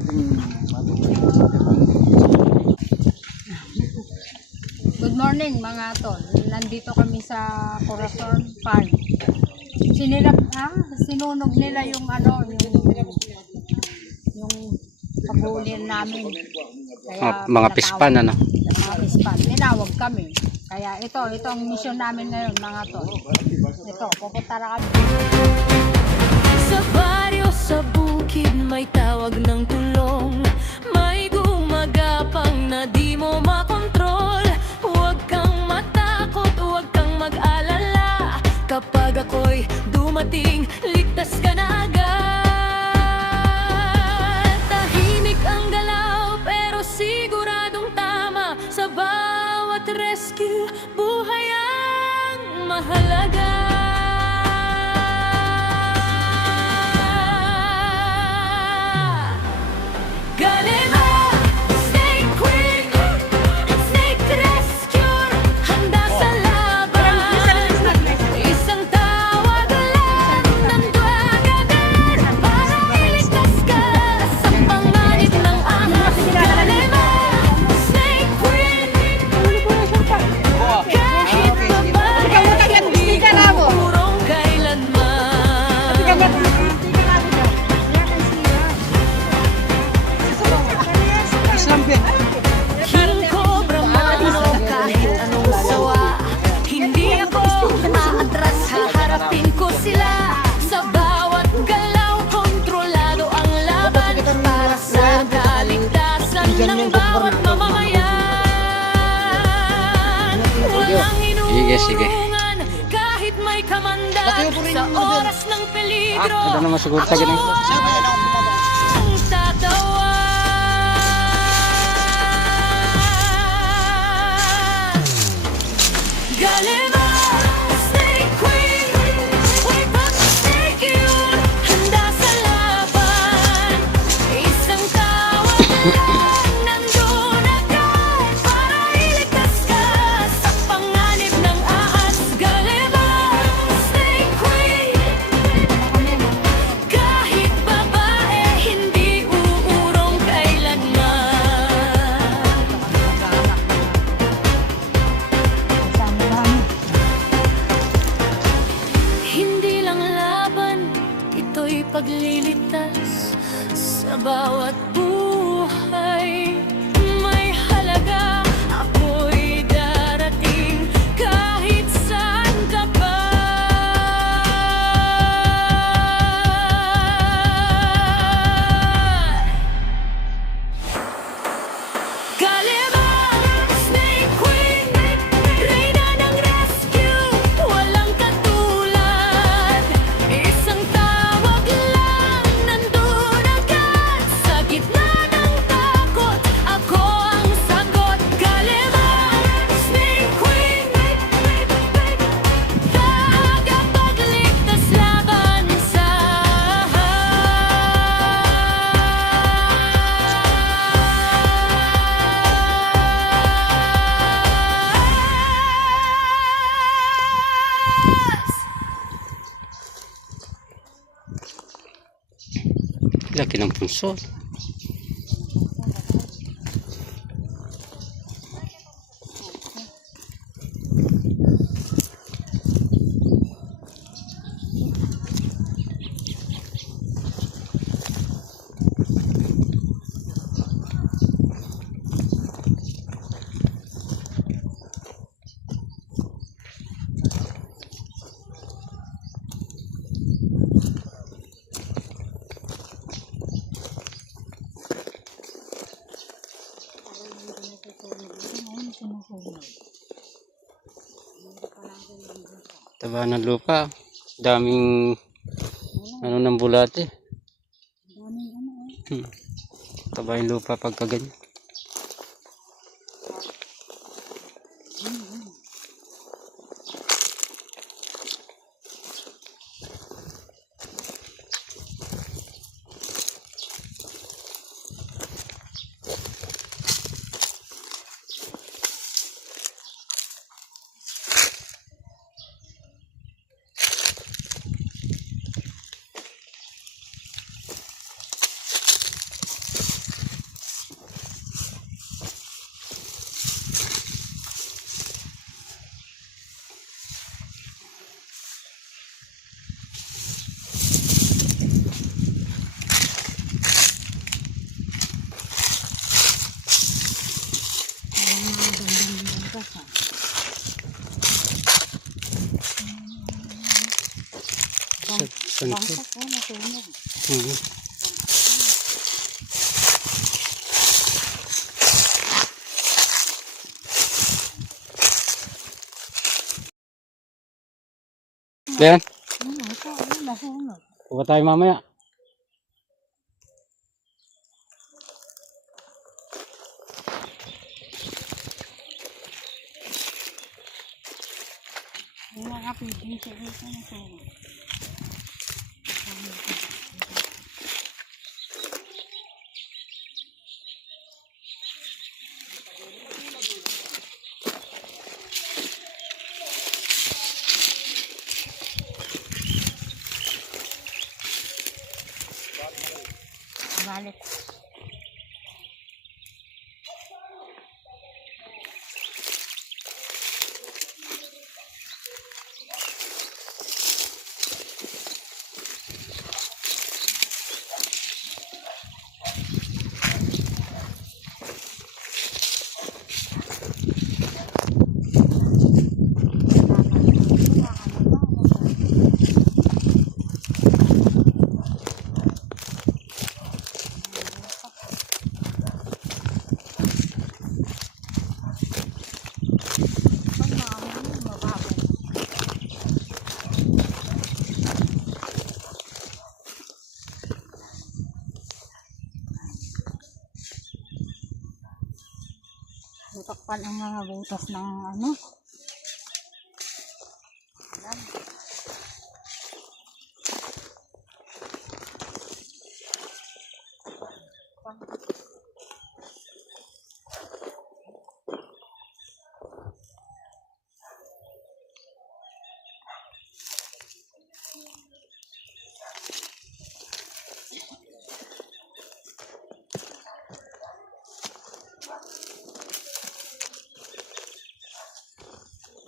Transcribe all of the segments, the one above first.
Good morning mga tol. Nandito kami sa Corazon Farm. Sinunog nila yung yung pagulin namin. Kaya mga pispan ano. Mga pispan. Tinawag kami. Kaya ito ang mission namin ngayon mga tol. Ito, pupunta na kami. Sa baryo, sa bukid, may tawag ng tulong. May gumagapang na di mo makontrol. Huwag kang matakot, huwag kang mag-alala. Kapag ako'y dumating, ligtas ka na agad. Tahimik ang galaw, pero siguradong tama. Sa bawat rescue, buhay ang mahalaga. Sige. Kahit may kamandag sa oras ng peligro. Ano naman siguro sa ganun. Paglilitas sa bawat buhay, may halaga. Ako'y darating kahit saan ka pa. Laki ng punso. Taba ng lupa, daming ng bulate. Taba yung lupa pagka ganyan. Bangkok po, nasunog. Mhm. Ben, Ito, nasunog. pupunta tayo mamaya. Yung mga pwedeng siya dito, nasunog. Balik. Butakpan ang mga butas ng ano. Ayan.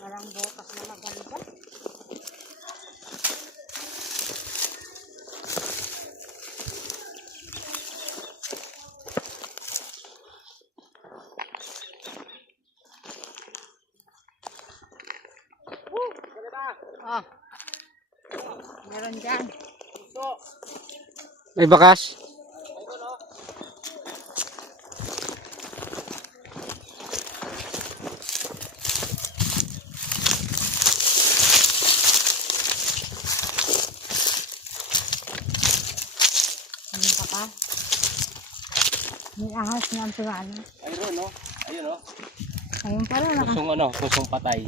Walang butas na maganda. Ah, meron dyan. May bakas. Ano pa pa? May ahas na ang pirano. Ayun, no? Ayun, no? Ayun pala, naka. Kusong patay.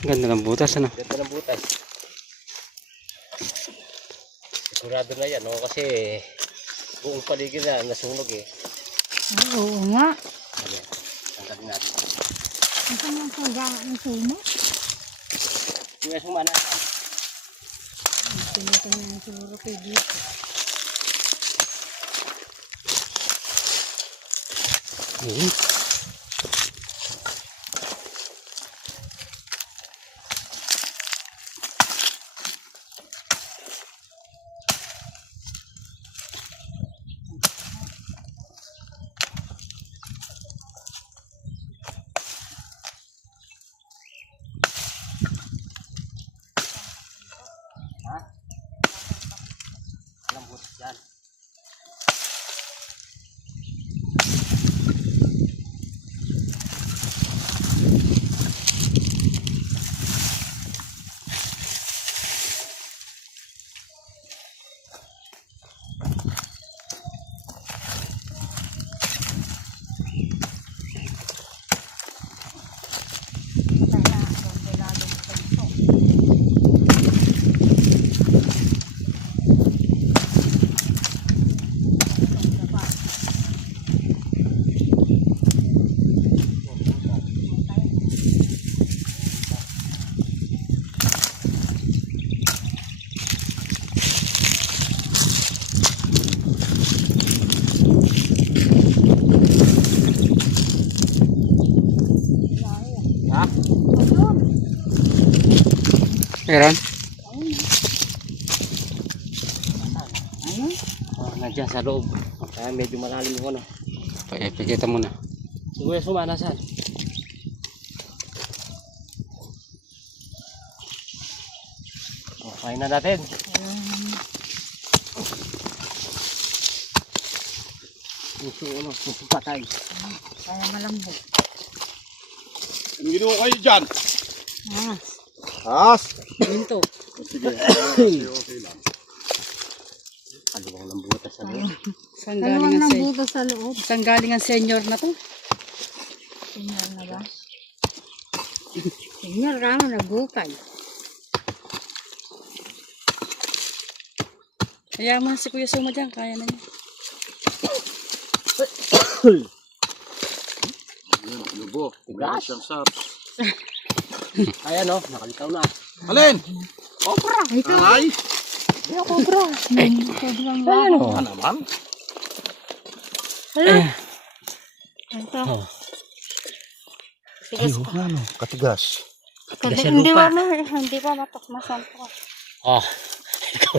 Ganda ng butas, ano? Ganda ng butas. Sigurado na yan, no? Kasi buong paligid na nasunog eh. Oo nga. Ayan, tanggalin natin. Ito nga sagaan ng sumo. Kaya sumana ka. Pinutin niya yung siguro kay dito. Walang butas yan. Kaya, bombeladong pagso. Ha? Ayun. Meron? Ayun. Oh, nandiyan sa loob. Kaya medyo malalim yung ano. Pakita mo na. Siguro sumana saan? Oh. Kain na natin. Puso patay. Kaya malambot. Ano ginawa kayo dyan? Ah, As! ginto. Sige, okay lang. Kaliwang ng butas sa loob. Saan Dalawang galing ang ng sen- buto sa loob. saan galing ang senior na to? Senior na ba? Senior ramo nagbukay. Kaya mo si Kuya Suma dyan, kaya na niya. Lubo. Meron siyang saps. Ayan o, nakalitaw na. Alin? Ito. Alay? Ito cobra. Sobrang laki. Ano naman? Ito. Ano? Katigas. Hindi pa matok masampo. Oh, ikaw,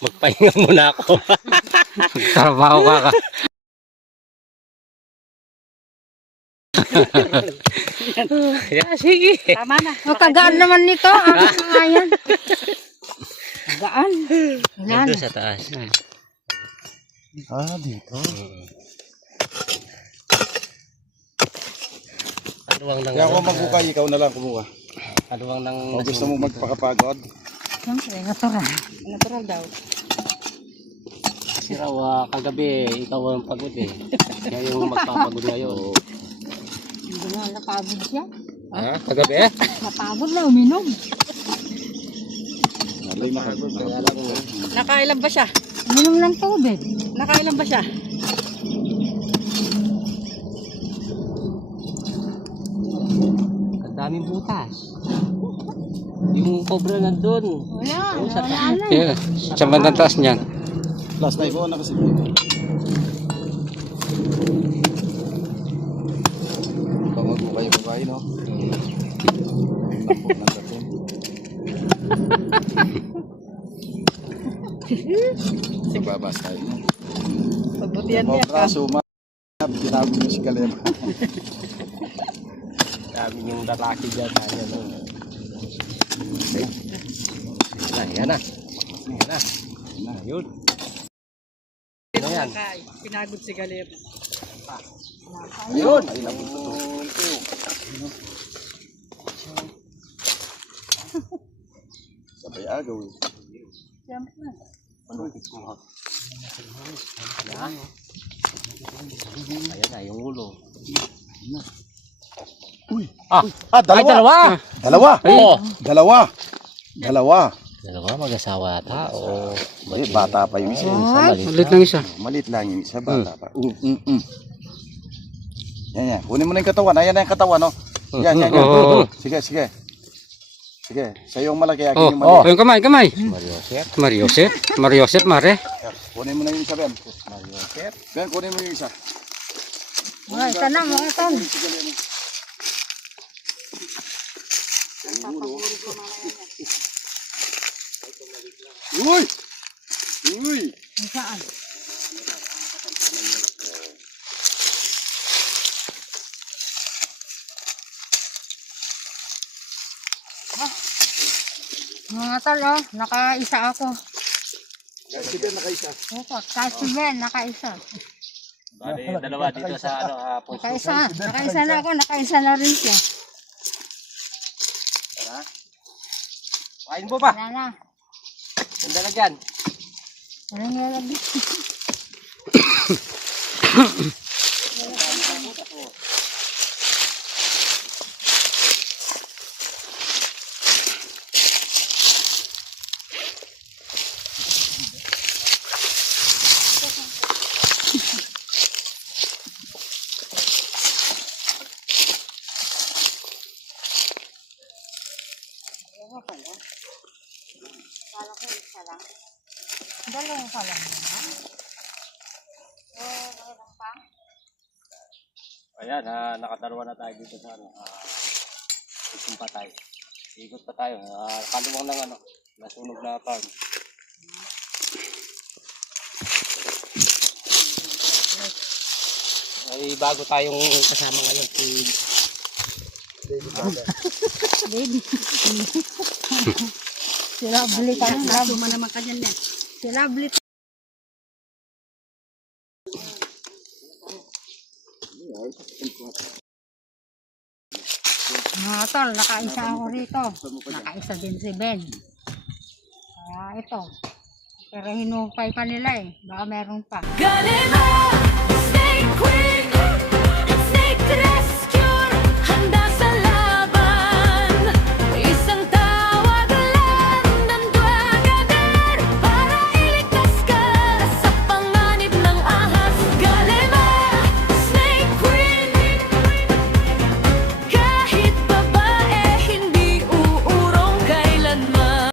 magpahinga muna ako. Trabaho ka. Sige. Tama na. O, kagaan naman nito. Akin nga yan. Kagaan. Yan. Nandun sa taas. Dito. Kaluwang ng... Kaya ako magbukay, ikaw na lang kumuha. Kaluwang ng... O gusto mo magpakapagod? Siyempre, natural. Natural daw. Kasi raw, kagabi, ikaw ang pagod eh. Kaya yung magpapagod ngayon. Hindi na napagod siya. Ha? Kagabi eh? Napagod na uminom. Alay makagod. Kaya lang, Nakailan ba siya? Uminom ng tubig. Nakailan ba siya? ang daming butas. Yung cobra nandun. Wala. Yung sa Wala na. Yeah, sa bandang taas niyan. Last night ko na kasi. Ikaw magbukay yung babae, no? Takbo ng dating. Magbabas tayo. Pagbutihan niya ka. Cobra, suma. Tinago niyo si Kalema. Dami yung lalaki dyan. Ano. Yan na. Yan na. Ayun. Ano yan? Pinagod si Galeb. Ayun! Ay, nabunto to. Sabay agaw eh. Yan. Ayan na, yung ulo. Uy! Ay, Dalawa! dalawa! Dalawa! Oo. Dalawa! Dalawa! Dalawa, mag-asawa ata o... Eh, bata pa yung isa. Ulit lang isa. Malit lang yung isa, bata pa. Yan, yan. Kunin mo na yung katawan. Ayan na yung katawan, no? Yan, yan, yan. Oo. Sige, sige. Sige, sa'yo yung malaki, akin Oh, yung oh, mali. yung kamay. Mariosep, mare. Kunin mo na yung isa, Ben. Ben, kunin mo yung isa. Mga isa na, mga ton. Uy! Uy! Saan? Mga tol, oh, nakaisa ako. Si Ben, nakaisa. Opo, kasi Ben, nakaisa. Bali, dalawa dito sa ano, Nakaisa na ako, nakaisa na rin siya. Kain mo pa. Wala na. Ganda na dyan. Walang yalagi. Kala ko isa lang. Dalawang pa lang naman. Mayroon pa? Ayan, nakadalawa na tayo dito sa ano, isang patay. Ikot pa tayo, kaluwang ng ano, nasunog na farm. Ay, bago tayong kasama ngayon si Baby. Si Lovely ka ng love. Suma naman kanyan net. Si Lovely. Mga tol, nakaisa ako rito. Nakaisa din si Ben. Kaya ito. Pero hinukay pa nila eh. Baka meron pa. Galena